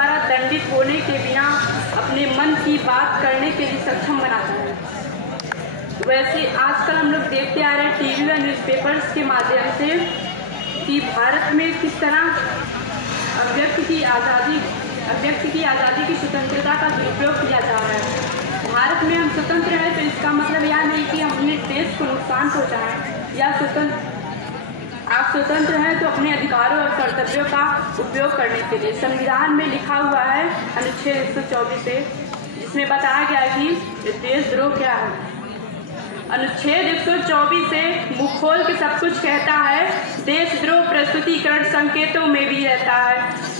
द्वारा दंडित होने के बिना अपने मन की बात करने के लिए सक्षम बनाता है। वैसे आजकल हम लोग देखते आ रहे हैं टीवी व न्यूज़पेपर्स के माध्यम से कि भारत में किस तरह अभिव्यक्ति की आज़ादी की स्वतंत्रता का दुरुपयोग किया जा रहा है। भारत में हम स्वतंत्र हैं तो इसका मतलब यह नहीं कि हम अपने देश को नुकसान पहुँचाएं या आप स्वतंत्र हैं तो अपने अधिकारों और कर्तव्यों का उपयोग करने के लिए। संविधान में लिखा हुआ है अनुच्छेद 124 से, जिसमें बताया गया है कि देशद्रोह क्या है। अनुच्छेद 124 से मुँह खोल के सब कुछ कहता है, देशद्रोह प्रस्तुतिकरण संकेतों में भी रहता है,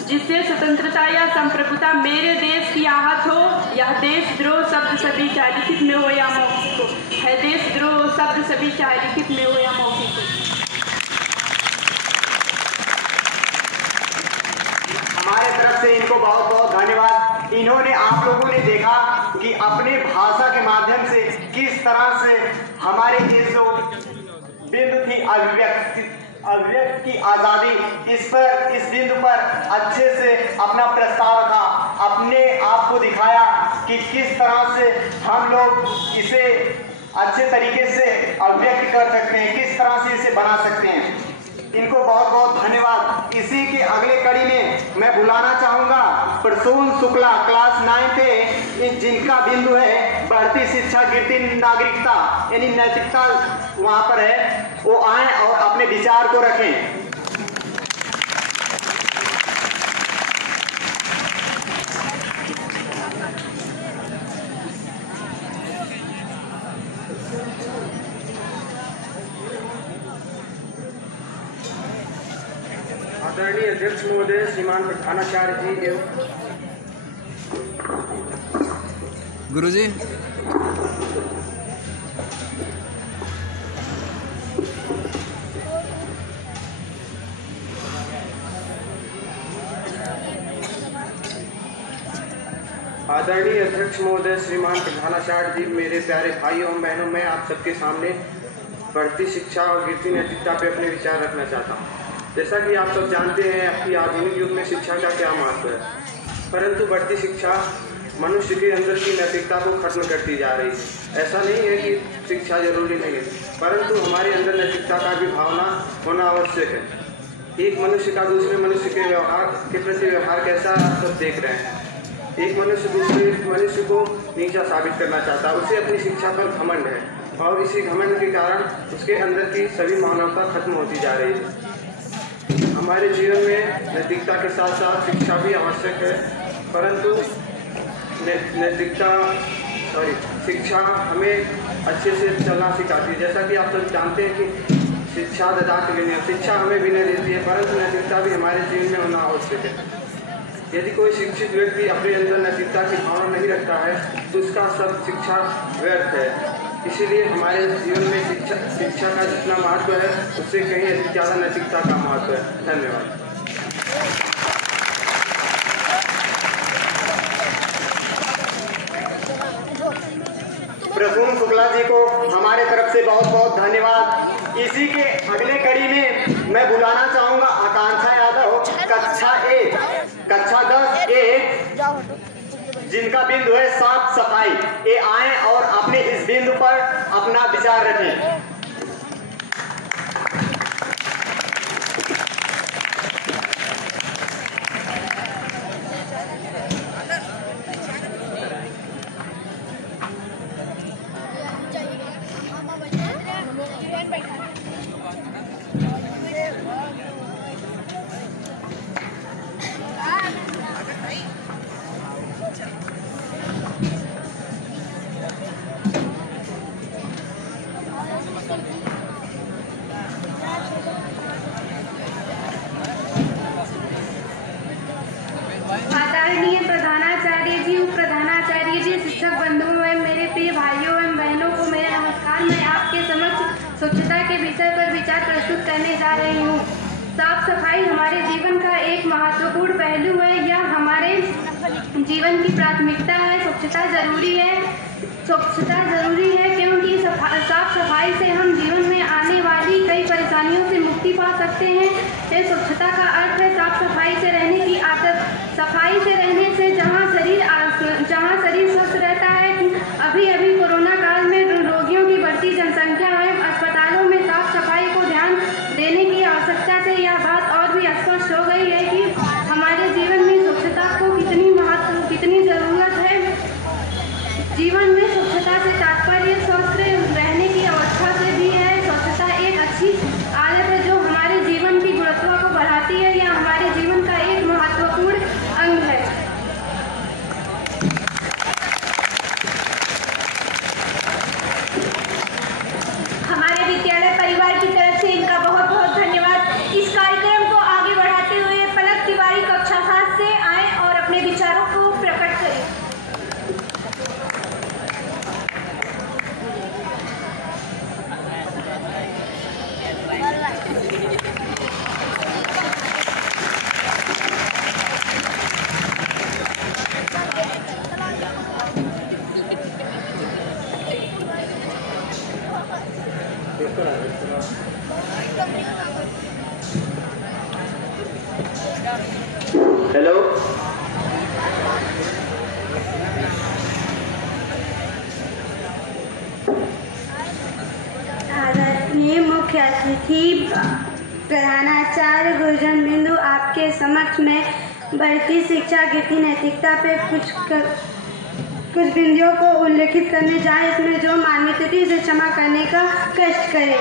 जिससे स्वतंत्रता या संप्रभुता मेरे देश की आहत हो। यह देशद्रोह शब्द सभी चाहे लिखित में हो या मौखिक हो है। देशद्रोह शब्द सभी चाहे लिखित में हो या मौखिक हो। हमारे तरफ से इनको बहुत बहुत धन्यवाद। इन्होंने आप लोगों ने देखा कि अपने भाषा के माध्यम से किस तरह से हमारे ये जो बिंदु थी अभिव्यक्ति की आज़ादी, इस बिंदु पर अच्छे से अपना प्रस्ताव रखा, अपने आप को दिखाया कि किस तरह से हम लोग इसे अच्छे तरीके से अभिव्यक्त कर सकते हैं, किस तरह से इसे बना सकते हैं। इनको बहुत बहुत धन्यवाद। इसी के अगले कड़ी में मैं बुलाना चाहूँगा प्रसून शुक्ला, क्लास 9 थे, जिनका बिंदु है बढ़ती शिक्षा गिरती नागरिकता यानी नैतिकता वहाँ पर है, वो आए और अपने विचार को रखें। आदरणीय अध्यक्ष महोदय, श्रीमान प्रधानाचार्य जी एवं गुरुजी, आदरणीय अध्यक्ष महोदय, श्रीमान प्रधानाचार्य जी, मेरे प्यारे भाइयों एवं बहनों, मैं आप सबके सामने बढ़ती शिक्षा और गिरती नैतिकता पे अपने विचार रखना चाहता हूँ। जैसा कि आप सब जानते हैं कि आधुनिक युग में शिक्षा का क्या महत्व है, परंतु बढ़ती शिक्षा मनुष्य के अंदर की नैतिकता को खत्म करती जा रही है। ऐसा नहीं है कि शिक्षा जरूरी नहीं है, परंतु हमारे अंदर नैतिकता का भी भावना होना आवश्यक है। एक मनुष्य का दूसरे मनुष्य के प्रति व्यवहार कैसा आप सब देख रहे हैं। एक मनुष्य दूसरे मनुष्य को नीचा साबित करना चाहता है, उसे अपनी शिक्षा पर घमंड है और इसी घमंड के कारण उसके अंदर की सभी मानवता खत्म होती जा रही है। हमारे जीवन में नैतिकता के साथ साथ शिक्षा भी आवश्यक है, परंतु शिक्षा हमें अच्छे से चलना सिखाती है। जैसा कि आप सब जानते हैं कि शिक्षा ददाति विनयम, शिक्षा हमें विनय देती है, परंतु नैतिकता भी हमारे जीवन में होना आवश्यक है। यदि कोई शिक्षित व्यक्ति अपने अंदर नैतिकता की भावना नहीं रखता है तो उसका सब शिक्षा व्यर्थ है। इसीलिए हमारे जीवन में शिक्षा का जितना महत्व है उससे कहीं अधिक ज़्यादा नैतिकता का महत्व है। धन्यवाद। प्रसून शुक्ला जी को हमारे तरफ से बहुत बहुत धन्यवाद। इसी के अगले कड़ी में मैं बुलाना चाहूँगा आकांक्षा यादव, कक्षा 10A, जिनका बिंदु है साफ सफाई। ये आए और अपने इस बिंदु पर अपना विचार रखें। आदरणीय प्रधानाचार्य जी, उप प्रधानाचार्य जी, शिक्षक बंधुओं एवं मेरे प्रिय भाइयों एवं बहनों को मेरा नमस्कार। मैं आपके समक्ष स्वच्छता के विषय पर विचार प्रस्तुत करने जा रही हूँ। साफ सफाई हमारे जीवन का एक महत्वपूर्ण पहलू है। यह हमारे जीवन की प्राथमिकता है। स्वच्छता जरूरी है क्योंकि साफ सफाई से हम जीवन में आने वाली कई परेशानियों से मुक्ति पा सकते हैं। स्वच्छता का अर्थ है साफ सफाई से रहने की आदत। सफाई से रहने हेलो। आदरणीय मुख्य अतिथि प्रधानाचार्य गुरुजन बिंदु, आपके समक्ष में बढ़ती शिक्षा गिरती नैतिकता पे कुछ बिंदुओं को उल्लेखित करने जाए, इसमें जो मानवीय त्रुटि से क्षमा करने का कष्ट करे।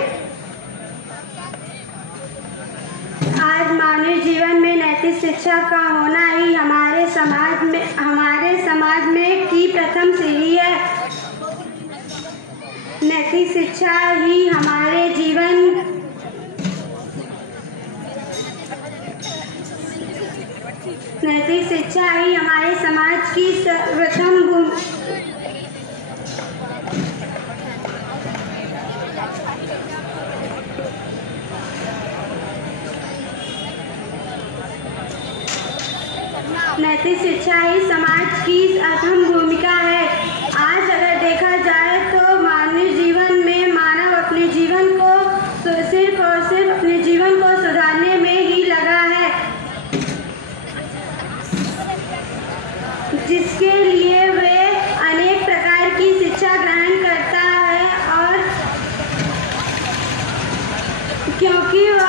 आज मानवीय जीवन में नैतिक शिक्षा का होना ही हमारे समाज में की प्रथम सीढ़ी है। नैतिक शिक्षा ही हमारे समाज की सर्वप्रथम नैतिक शिक्षा ही समाज की अहम भूमिका है। आज अगर देखा जाए तो मानवीय जीवन में मानव अपने जीवन को सिर्फ और सिर्फ अपने जीवन को सुधारने में ही लगा है, जिसके लिए वे अनेक प्रकार की शिक्षा ग्रहण करता है। और क्योंकि वह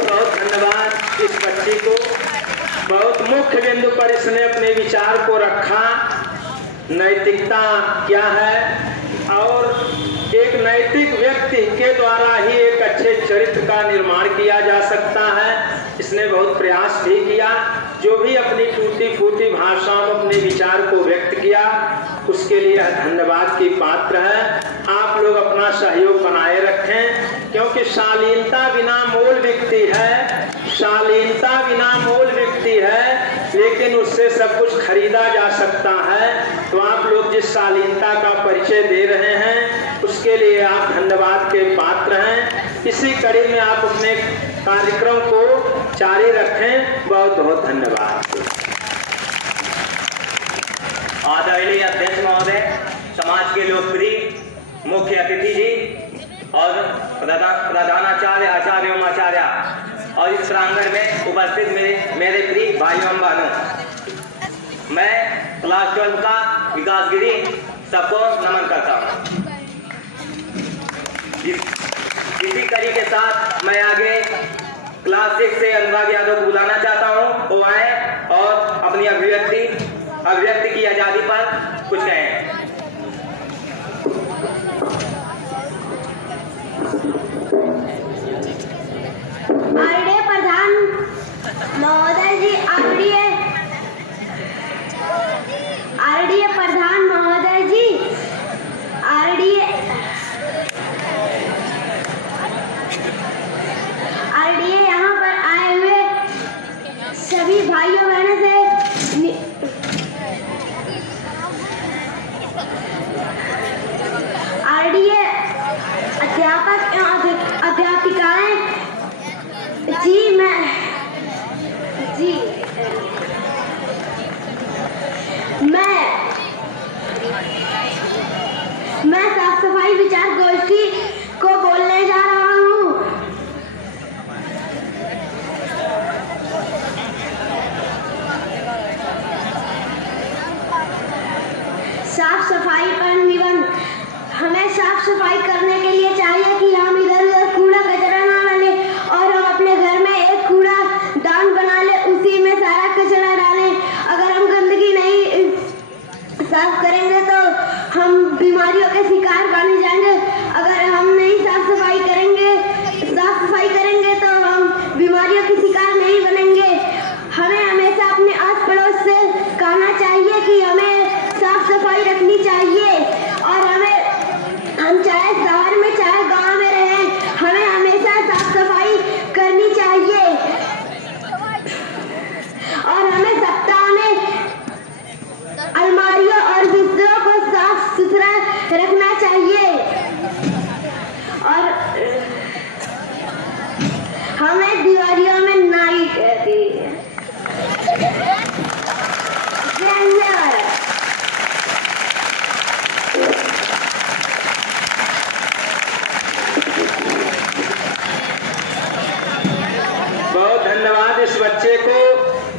बहुत धन्यवाद इस बच्ची को। बहुत मुख्य बिंदु पर इसने अपने विचार को रखा। नैतिकता क्या है और एक नैतिक व्यक्ति के द्वारा ही एक अच्छे चरित्र का निर्माण किया जा सकता है। इसने बहुत प्रयास भी किया। जो भी अपनी टूटी फूटी भाषा में अपने विचार को व्यक्त किया, उसके लिए धन्यवाद की पात्र है। आप लोग अपना सहयोग बनाए रखें, क्योंकि शालीनता बिना मूल व्यक्ति है, शालीनता बिना मूल व्यक्ति है, लेकिन उससे सब कुछ खरीदा जा सकता है। तो आप लोग जिस शालीनता का परिचय दे रहे हैं, उसके लिए आप धन्यवाद के पात्र हैं। इसी कड़ी में आप अपने कार्यक्रम को जारी रखें। बहुत बहुत धन्यवाद। आदरणीय अध्यक्ष महोदय, समाज के लोकप्रिय मुख्य अतिथि जी और प्रधानाचार्य, आचार्य एवं आचार्य और इस प्रांगण में उपस्थित मेरे प्रिय भाइयों एवं बहनों, मैं क्लास 12 का विकास गिरी सबको नमन करता हूँ। इसी कड़ी के साथ मैं आगे क्लास 6 से अनुराग यादव को बुलाना चाहता हूँ। वो आए और अपनी अभिव्यक्ति की आजादी पर कुछ कहें। आदरणीय प्रधान महोदय जी, आदरणीय प्रधान महोदय जी, आदरणीय यहाँ पर आए हुए सभी भाइयों बहनों से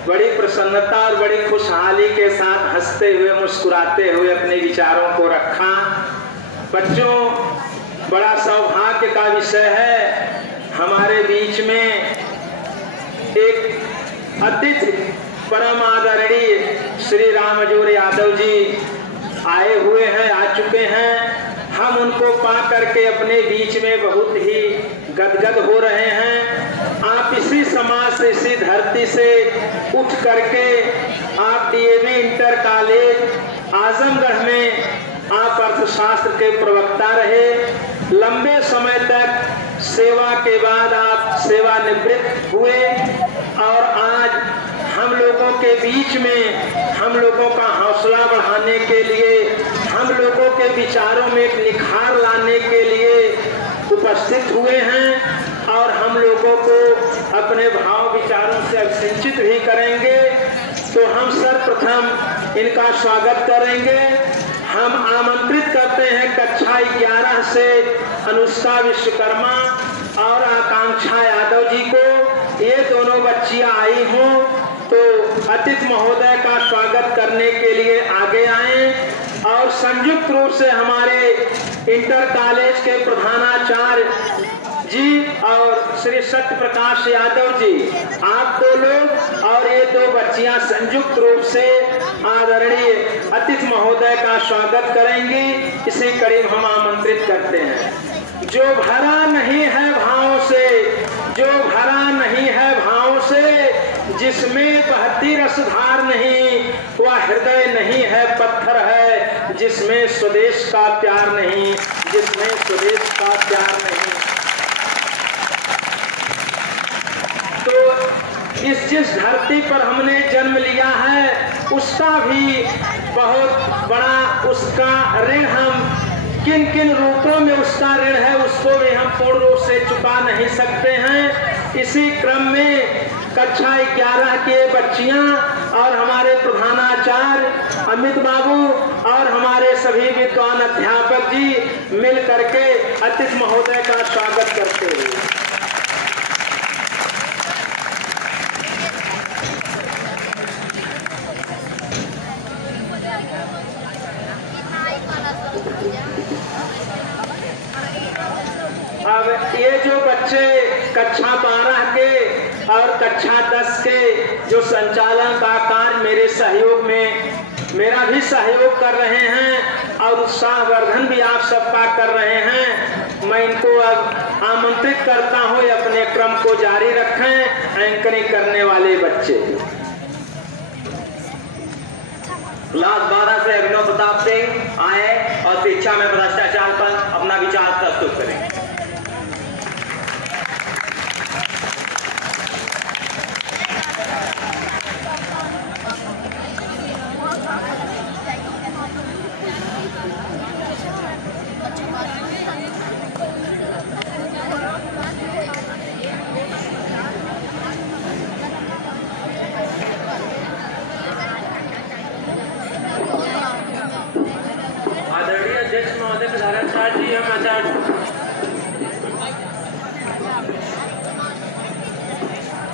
बड़ी प्रसन्नता और बड़ी खुशहाली के साथ हंसते हुए मुस्कुराते हुए अपने विचारों को रखा। बच्चों, बड़ा सौभाग्य का विषय है, हमारे बीच में एक अतिथि परम आदरणीय श्री रामजोर यादव जी आए हुए हैं, आ चुके हैं। हम उनको पा करके अपने बीच में बहुत ही गदगद हो रहे हैं। आप इसी समाज से, इसी धरती से उठ करके आप डीएवी इंटर कॉलेज आजमगढ़ में आप अर्थशास्त्र के प्रवक्ता रहे। लंबे समय तक सेवा के बाद आप सेवानिवृत्त हुए और आज हम लोगों के बीच में हम लोगों का हौसला बढ़ाने के लिए, हम लोगों के विचारों में एक निखार लाने के लिए उपस्थित हुए हैं और हम लोगों को अपने भाव विचारों से अभिसिंचित भी करेंगे। तो हम सर्वप्रथम इनका स्वागत करेंगे। हम आमंत्रित करते हैं कक्षा 11 से अनुष्का विश्वकर्मा और आकांक्षा यादव जी को। ये दोनों बच्चियां आई हों तो अतिथि महोदय का स्वागत करने के लिए आगे आए और संयुक्त रूप से हमारे इंटर कॉलेज के प्रधानाचार्य जी और श्री सत्य प्रकाश यादव जी, आप दो लोग और ये दो बच्चियां संयुक्त रूप से आदरणीय अतिथि महोदय का स्वागत करेंगे। इसी करीब हम आमंत्रित करते हैं। जो भरा नहीं है भाव से, जो भरा नहीं है भाव से, जिसमें बहती रसधार नहीं, वह हृदय नहीं है पत्थर है, जिसमें स्वदेश का प्यार नहीं, जिसमें स्वदेश का प्यार नहीं। तो जिस धरती पर हमने जन्म लिया है उसका भी बहुत बड़ा उसका ऋण, हम किन किन रूपों में उसका ऋण है उसको भी हम पूर्ण रूप से चुका नहीं सकते हैं। इसी क्रम में कक्षा 11 के बच्चियां और हमारे प्रधानाचार्य अमित बाबू और हमारे सभी विद्वान अध्यापक जी मिल करके अतिथि महोदय का स्वागत करते हैं। अब ये जो बच्चे कक्षा 12 के और कक्षा 10 के जो संचालन का कार्य मेरे सहयोग में मेरा भी सहयोग कर रहे हैं और उत्साहवर्धन भी आप सबका कर रहे हैं, मैं इनको अब आमंत्रित करता हूँ अपने क्रम को जारी रखें। एंकरिंग करने वाले बच्चे क्लास 12 से अभिनव प्रताप सिंह आए और शिक्षा में भ्रष्टाचार पर अपना विचार प्रस्तुत करें। आदरणीय अध्यक्ष महोदय, प्रधानाचार्य जी एवं आचार्य,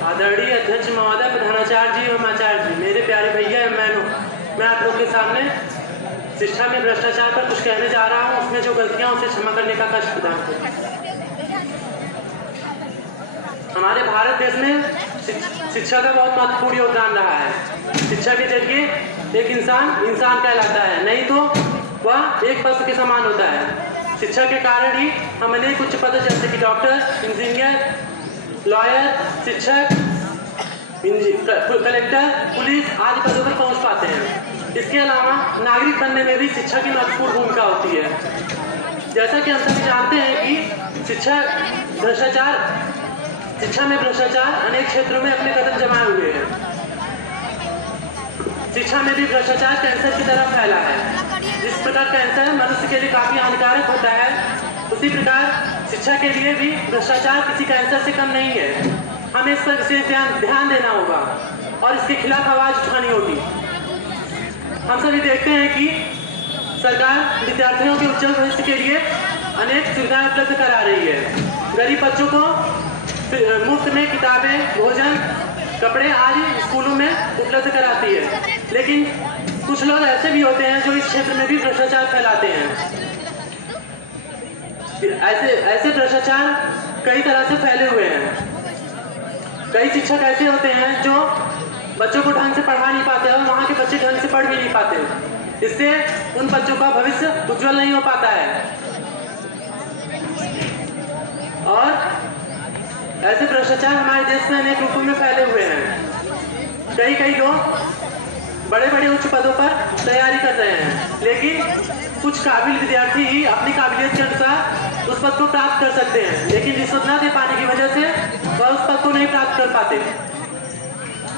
आदरणीय अध्यक्ष महोदय, प्रधानाचार्य जी एवं आचार्य जी, मेरे प्यारे भैया एवं बहनों, मैं आप लोग के सामने शिक्षा में भ्रष्टाचार पर कुछ कहने जा रहा हूँ। उसमें जो गलतियां उसे क्षमा करने का कष्ट प्रदान करें। हमारे भारत देश में शिक्षा का बहुत महत्वपूर्ण योगदान रहा है। शिक्षा के जरिए एक इंसान कहलाता है, नहीं तो वह एक पशु के समान होता है। शिक्षा के कारण ही हम अनेक उच्च पद जैसे कि डॉक्टर, इंजीनियर, लॉयर, शिक्षक, कलेक्टर, पुलिस आदि पदों पर पहुंच पाते हैं। इसके अलावा नागरिक बनने में भी शिक्षा की महत्वपूर्ण भूमिका होती है। जैसा कि हम सभी जानते हैं कि शिक्षा में भ्रष्टाचार अनेक क्षेत्रों में अपने कदम जमाए हुए हैं। शिक्षा में भी भ्रष्टाचार कैंसर की तरह फैला है। जिस प्रकार कैंसर मनुष्य के लिए काफी हानिकारक होता है, उसी प्रकार शिक्षा के लिए भी भ्रष्टाचार किसी कैंसर से कम नहीं है। हमें इस पर विशेष ध्यान देना होगा और इसके खिलाफ आवाज उठानी होगी। हम सभी देखते हैं कि सरकार विद्यार्थियों के उज्जवल भविष्य के लिए अनेक सुविधाएं उपलब्ध करा रही है। गरीब बच्चों को मुफ्त में किताबें, भोजन कपड़े आदि स्कूलों में उपलब्ध कराती है। लेकिन कुछ लोग ऐसे भी होते हैं जो इस क्षेत्र में भी भ्रष्टाचार फैलाते हैं। ऐसे भ्रष्टाचार कई तरह से फैले हुए हैं। कई शिक्षक ऐसे होते हैं जो बच्चों को ढंग से पढ़ा नहीं पाते और वहाँ के बच्चे ढंग से पढ़ भी नहीं पाते। इससे उन बच्चों का भविष्य उज्जवल नहीं हो पाता है। और ऐसे भ्रष्टाचार हमारे देश में अनेक रूपों में फैले हुए हैं। कई लोग बड़े बड़े उच्च पदों पर तैयारी कर रहे हैं, लेकिन कुछ काबिल विद्यार्थी ही अपनी काबिलियत के अनुसार उस पद को प्राप्त कर सकते हैं, लेकिन रिश्वत न दे पाने की वजह से वह उस पद को नहीं प्राप्त कर पाते,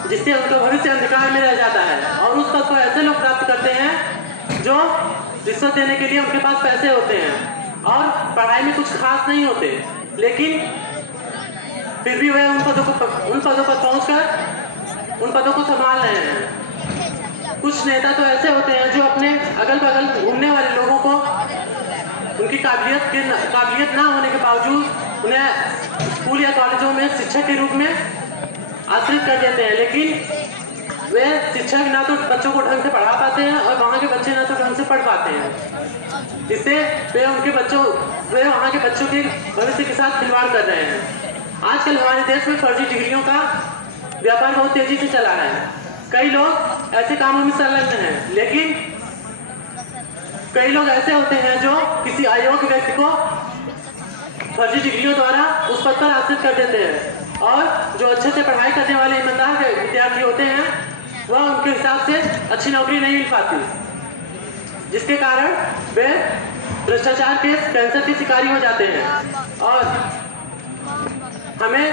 जिससे उनका भविष्य अंधकार में रह जाता है। और उस पद को ऐसे लोग प्राप्त करते हैं जो रिश्वत देने के लिए उनके पास पैसे होते हैं और पढ़ाई में कुछ खास नहीं होते, लेकिन फिर भी वह उन पदों पर पहुंचकर उन पदों को संभाल रहे हैं। कुछ नेता तो ऐसे होते हैं जो अपने अगल बगल घूमने वाले लोगों को उनकी काबिलियत ना होने के बावजूद उन्हें स्कूल या कॉलेजों में शिक्षक के रूप में आश्रित कर देते हैं, लेकिन वे शिक्षक ना तो बच्चों को ढंग से पढ़ा पाते हैं और वहाँ के बच्चे ना तो ढंग से पढ़ पाते हैं। इससे वे वहाँ के बच्चों के भविष्य के साथ खिलवाड़ कर रहे हैं। आजकल हमारे देश में फर्जी डिग्रियों का व्यापार बहुत तेजी से चला है। कई लोग ऐसे कामों में संलग्न हैं, लेकिन कई लोग ऐसे होते हैं जो किसी अयोग्य व्यक्ति को फर्जी डिग्रियों द्वारा उस पद पर आश्रित कर देते हैं, और जो अच्छे से पढ़ाई करने वाले ईमानदार विद्यार्थी होते हैं वह उनके हिसाब से अच्छी नौकरी नहीं मिल पाती, जिसके कारण वे भ्रष्टाचार के कैंसर के शिकारी हो जाते हैं। और हमें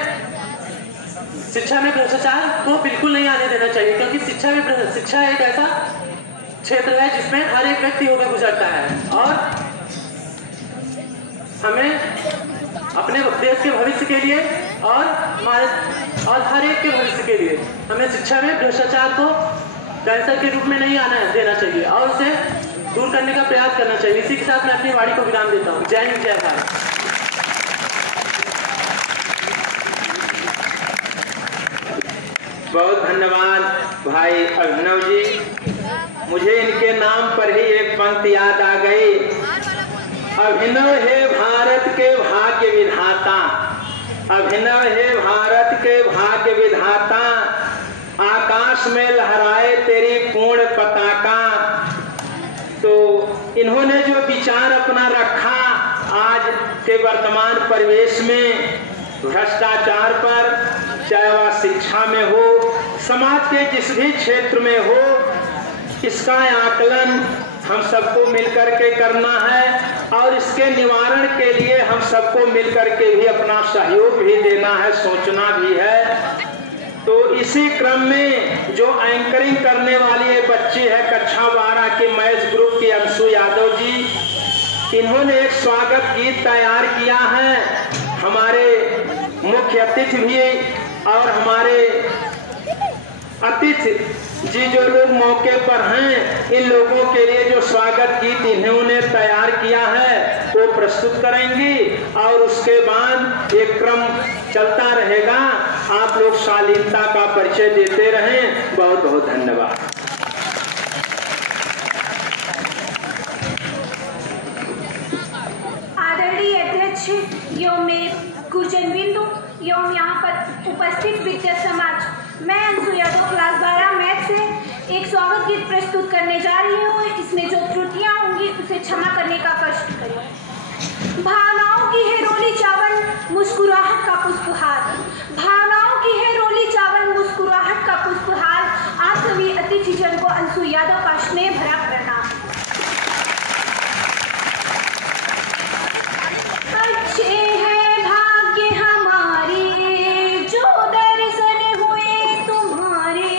शिक्षा में भ्रष्टाचार को बिल्कुल नहीं आने देना चाहिए, क्योंकि शिक्षा एक ऐसा क्षेत्र है जिसमें हर एक व्यक्ति होकर गुजरता है, और हमें अपने देश के भविष्य के लिए और हर एक के भविष्य के लिए हमें शिक्षा में भ्रष्टाचार को कैंसर के रूप में नहीं आना देना चाहिए और उसे दूर करने का प्रयास करना चाहिए। इसी के साथ मैं अपनी वाणी को विराम देता हूँ। जय हिंद, जय भारत। बहुत धन्यवाद भाई अभिनव जी। मुझे इनके नाम पर ही एक पंक्ति याद आ गई। अभिनव है भारत के भाग्य विधाता, अभिनव है भारत के भाग्य विधाता, आकाश में लहराए तेरी पूर्ण पताका। तो इन्होंने जो विचार अपना रखा आज के वर्तमान परिवेश में भ्रष्टाचार पर, चाहे वह शिक्षा में हो, समाज के जिस भी क्षेत्र में हो, इसका आकलन हम सबको मिलकर के करना है और इसके निवारण के लिए हम सबको मिलकर के भी अपना सहयोग भी देना है, सोचना भी है। तो इसी क्रम में जो एंकरिंग करने वाली एक बच्ची है कक्षा 12 के मैथ्स ग्रुप की अंशु यादव जी, इन्होंने एक स्वागत गीत तैयार किया है। हमारे मुख्य अतिथि भी और हमारे अतिथि जी जो लोग मौके पर हैं, इन लोगों के लिए जो स्वागत गीत इन्होंने तैयार किया है वो प्रस्तुत करेंगी और उसके बाद एक क्रम चलता रहेगा। आप लोग शालीनता का परिचय देते रहें। बहुत बहुत धन्यवाद। आदरणीय अध्यक्ष एवं मेरे गुरुजन बिंदु एवं यहाँ पर उपस्थित विद्या समाज, मैं अंशु यादव क्लास 12 मैथ से एक स्वागत गीत प्रस्तुत करने जा रही हूँ। इसमें जो त्रुटियाँ होंगी उसे क्षमा करने का कष्ट करें। भावनाओं की है रोली चावल, मुस्कुराहट का पुष्पहार, भावनाओं की है रोली चावल, मुस्कुराहट का पुष्पहार। आप सभी अतिथि जन को अंशु यादव का स्नेह भरा प्रणाम। अच्छे हैं भाग्य हमारे जो दर्शन हुए तुम्हारे,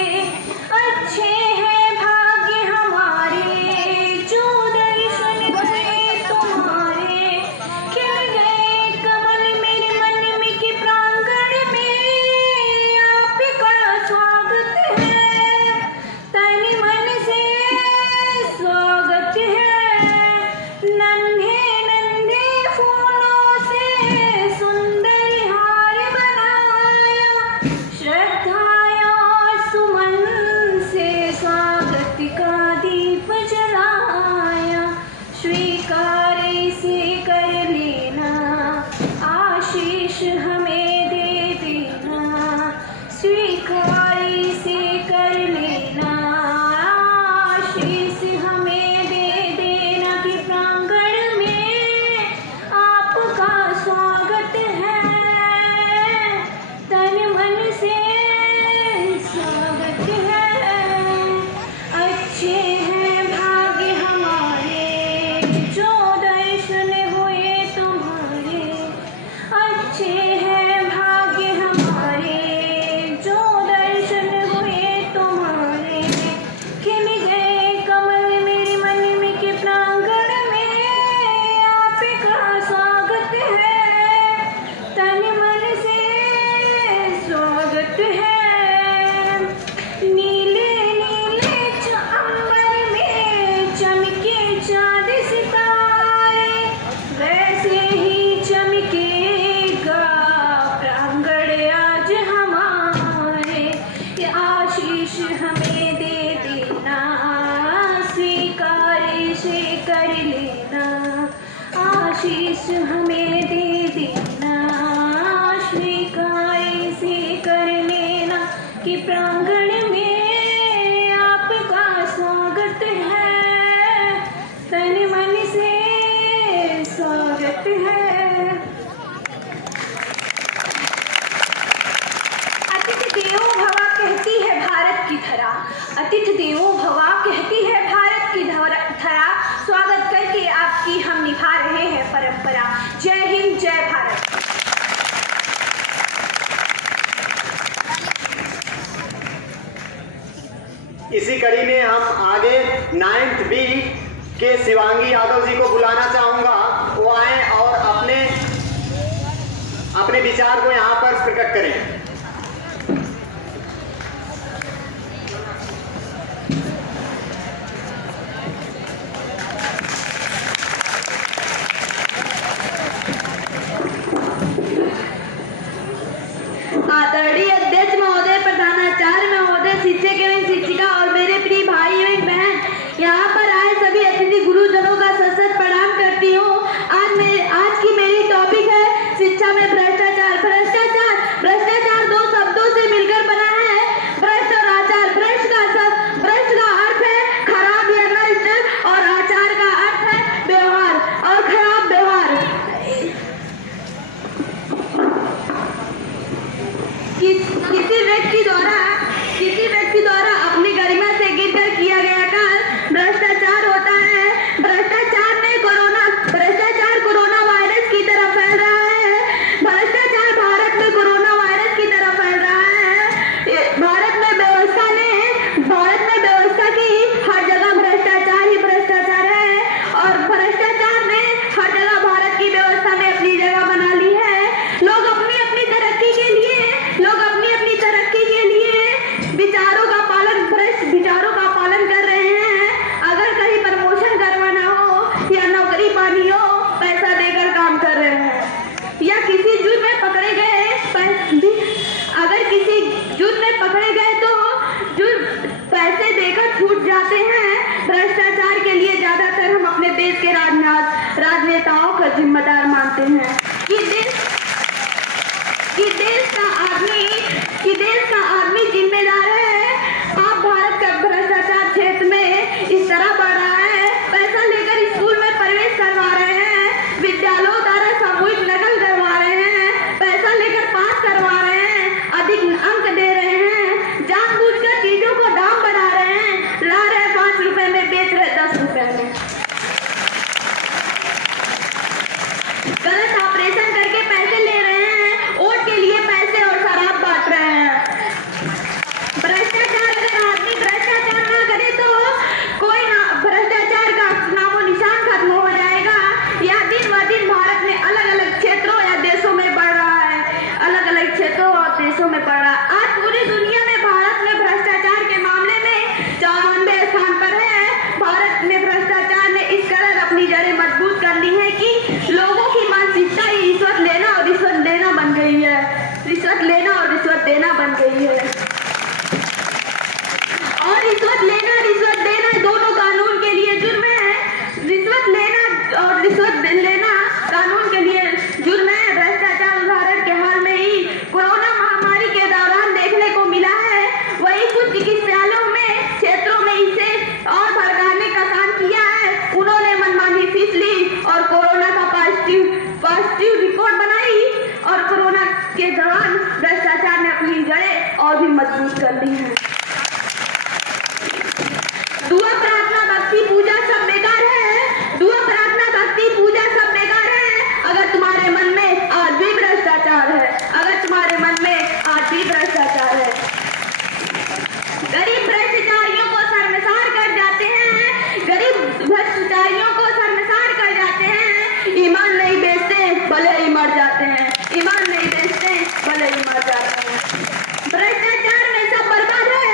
अच्छे हैं भाग्य हमारे जो दर्शन हुए तुम्हारे। खिल गए कमल मेरे मन में कि प्राण आशीष हमें दे देना, स्वीकार से कर लेना कि प्रांगण में आपका स्वागत है, तन मन से स्वागत है। अतिथि देवो भव कहती है भारत की धरा, अतिथि देवो भव कहती है भारत की धरा। स्वागत करके आपकी हम निभा रहे हैं परंपरा। जय हिंद, जय भारत। इसी कड़ी में हम आगे 9th B के शिवांगी यादव जी को बुलाना चाहूंगा। वो आए और अपने विचार को यहाँ पर प्रकट करें। आदरणीय अध्यक्ष महोदय, प्रधानाचार्य महोदय, शिक्षक एवं शिक्षिका और मेरे प्रिय भाई एवं बहन, यहाँ पर आए सभी अतिथि गुरुजनों का सशक्त प्रणाम करती हूँ। आज की मेरी टॉपिक है शिक्षा में भ्रष्टाचार। भ्रष्टाचार दो शब्दों से मिलकर बना है, भ्रष्ट और आचार। भ्रष्ट का अर्थ है खराब या नष्ट, और आचार का अर्थ है व्यवहार और खराब व्यवहार। किसी व्यक्ति द्वारा अपनी गरिमा से गिरकर किया गया कार्य भ्रष्टाचार होता है। भ्रष्टाचार कोरोना वायरस की तरह फैल रहा है। भ्रष्टाचार भारत में कोरोना वायरस की तरह फैल रहा है। भारत में व्यवस्था की हर जगह भ्रष्टाचार ही भ्रष्टाचार है, और भ्रष्टाचार ने हर जगह भारत की व्यवस्था में अपनी जगह बना ली है। लोग अपनी अपनी तरक्की के लिए भ्रष्ट विचारों का पालन कर रहे हैं। अगर कहीं प्रमोशन करवाना हो या नौकरी पानी हो, पैसा देकर काम कर रहे हैं। या किसी जुर्म में पकड़े गए, अगर किसी जुर्म में पकड़े गए तो पैसे देकर छूट जाते हैं। भ्रष्टाचार के लिए ज्यादातर हम अपने देश के राजनेताओं को जिम्मेदार मानते हैं कि देश का आदमी जिम्मेदार है। आप भारत का भ्रष्टाचार क्षेत्र में इस तरह बढ़ रहा है, पैसा लेकर स्कूल में प्रवेश करवा रहे हैं, विद्यालयों द्वारा सामूहिक नकल करवा रहे हैं, पैसा लेकर पास करवा रहे हैं, अधिक अंक दे रहे हैं, जानबूझकर चीजों को दाम बढ़ा रहे हैं, ला रहे 5 रुपए में, बेच रहे 10 रुपए में, गलत ऑपरेशन करके पैसे ले रहे हैं, वोट के लिए पैसे और शराब बांट रहे हैं। भ्रष्टाचार ना करे तो भ्रष्टाचार का नामो निशान खत्म हो जाएगा। यह दिन ब दिन भारत में अलग अलग क्षेत्रों या देशों में बढ़ रहा है, अलग अलग क्षेत्रों और देशों में बढ़ रहा है। आज पूरी दुनिया में भारत में भ्रष्टाचार के मामले में 94वें स्थान पर है। भारत में भ्रष्टाचार ने इस कदर अपनी जड़ें मजबूत कर ली है कि लोगों की मानसिकता ही रिश्वत लेना और रिश्वत देना बन गई है। रिश्वत लेना और रिश्वत देना बन गई है, और रिश्वत लेना रिश्वत देना दोनों कानून के लिए जुर्म है। रिश्वत लेना और रिश्वत देना कानून के लिए जुर्म है। भ्रष्टाचार उदाहरण के हाल में ही कोरोना महामारी के दौरान देखने को मिला है। वही कुछ चिकित्सालयों में क्षेत्रों में इसे और भड़काने का काम किया है। उन्होंने मनमानी फीस ली और कोरोना का पॉजिटिव रिपोर्ट बनाई, और कोरोना के दौरान भ्रष्टाचार ने अपनी जड़ें और भी मजबूत कर ली है। दुआ प्रार्थना भक्ति पूजा सब बेकार है। दुआ प्रार्थना भक्ति पूजा सब बेकार है अगर तुम्हारे मन में आज भी भ्रष्टाचार है। अगर तुम्हारे मन में आज भी भ्रष्टाचार है। गरीब भ्रष्टाचारियों को शर्मसार कर जाते हैं। गरीब भ्रष्टाचारियों को शर्मसार कर जाते हैं। ईमान नहीं बेचते भले ही मर जाते हैं। ईमान नहीं बेचते भले ही मर जाते हैं। भ्रष्टाचार में सब बर्बाद है।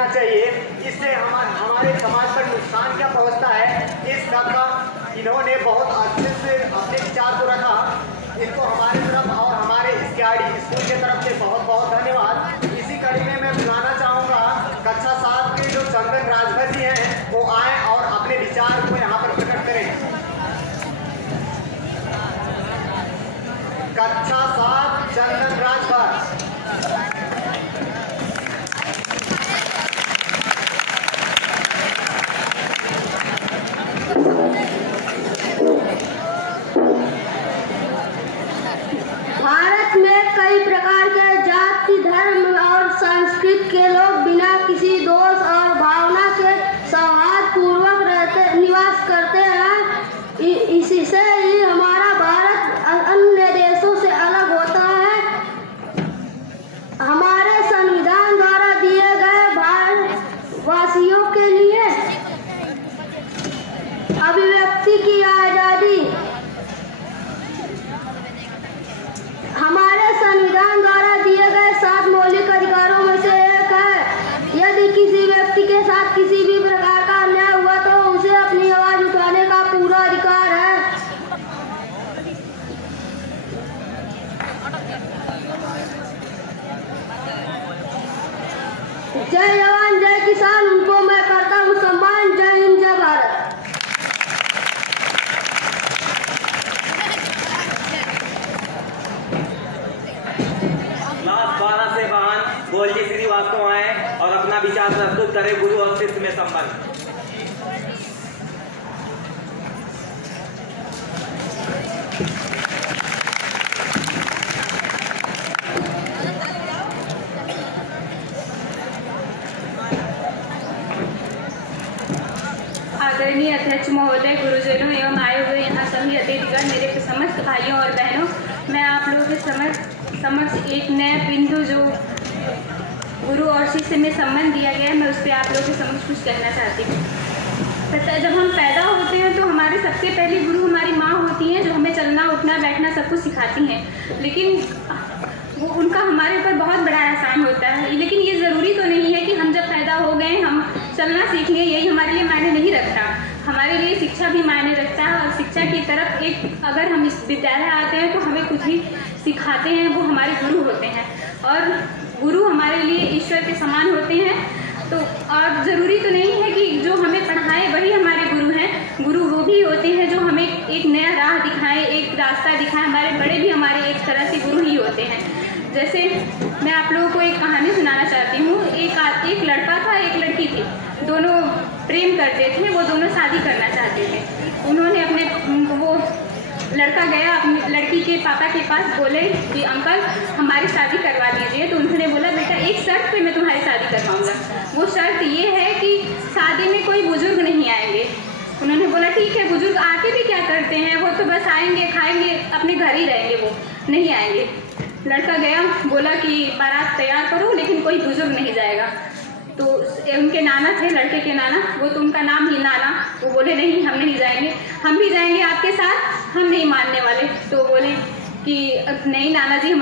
करना चाहिए, इससे हमारे समाज पर नुकसान क्या पहुंचता है, इस सब का इन्होंने बहुत अच्छे से अपने विचार को रखा। इनको हमारे तरफ और हमारे स्क्याडी स्कूल के तरफ से बहुत बहुत धन्यवाद। इसी कड़ी में मैं बुलाना चाहूँगा कक्षा 7 के जो चंदन राजभर जी हैं वो आए और अपने विचार को यहाँ पर प्रकट करें। कक्षा 7 चंदन राजभर। भारत में कई प्रकार के जाति, धर्म और संस्कृति के लोग बिना किसी दोष और भावना के सौहार्दपूर्वक निवास करते हैं। इसी से ही हमारा भारत अन्य देशों से अलग होता है। हमारे संविधान द्वारा दिए गए भारतवासियों के लिए अभिव्यक्ति की आजादी, हमारे संविधान द्वारा दिए गए 7 मौलिक अधिकारों में से एक है। यदि किसी व्यक्ति के साथ किसी भी प्रकार का अन्याय हुआ तो उसे अपनी आवाज उठाने का पूरा अधिकार है। जय जवान जय किसान, उनको मैं करता हूँ सम्मान। जय हिंद जय भारत। क्लास 12 से वाहन गोलजी श्रीवास्तव आए और अपना विचार प्रस्तुत करें गुरु और शिष्य में संबंध। आदरणीय अध्यक्ष महोदय, गुरुजनों एवं आए हुए यहाँ सभी अतिथिगण, मेरे समस्त भाइयों और बहनों, मैं आप लोगों के समक्ष एक नया बिंदु जो गुरु और शिष्य में संबंध दिया गया है, मैं उस पर आप लोगों के समक्ष कुछ कहना चाहती हूँ। जब हम पैदा होते हैं तो हमारे सबसे पहले गुरु हमारी माँ होती हैं, जो हमें चलना उठना बैठना सब कुछ सिखाती हैं। लेकिन वो उनका हमारे ऊपर बहुत बड़ा एहसान होता है। लेकिन ये ज़रूरी तो नहीं है कि हम जब पैदा हो गए हम चलना सीख लें, यही हमारे लिए मायने नहीं रखता। हमारे लिए शिक्षा भी मायने रखता है और शिक्षा की तरफ एक अगर हम इस विद्यालय आते हैं तो हमें कुछ भी सिखाते हैं, वो हमारे गुरु होते हैं। और गुरु हमारे लिए ईश्वर के समान होते हैं। तो और ज़रूरी तो नहीं है कि जो हमें पढ़ाए वही हमारे गुरु हैं। गुरु वो भी होते हैं जो हमें एक नया राह दिखाएं, एक रास्ता दिखाएं। हमारे बड़े भी हमारे एक तरह से गुरु ही होते हैं। जैसे मैं आप लोगों को एक कहानी सुनाना चाहती हूँ। एक लड़का था, एक लड़की थी, दोनों प्रेम करते थे, वो दोनों शादी करना चाहते थे। उन्होंने वो लड़का गया अपनी लड़की के पापा के पास, बोले कि अंकल हमारी शादी करवा दीजिए। तो उन्होंने बोला बेटा एक शर्त पे मैं तुम्हारी शादी करवाऊँगा, वो शर्त ये है कि शादी में कोई बुजुर्ग नहीं आएंगे। उन्होंने बोला ठीक है, बुजुर्ग आके भी क्या करते हैं, वो तो बस आएंगे खाएंगे अपने घर ही रहेंगे, वो नहीं आएंगे। लड़का गया, बोला कि बारात तैयार करो लेकिन कोई बुजुर्ग नहीं जाएगा। तो उनके नाना थे, लड़के के नाना, वो तो उनका नाम ही नाना, वो बोले नहीं हम नहीं जाएंगे, हम भी जाएंगे आपके साथ, हम नहीं मानने वाले। तो बोले कि नहीं नाना जी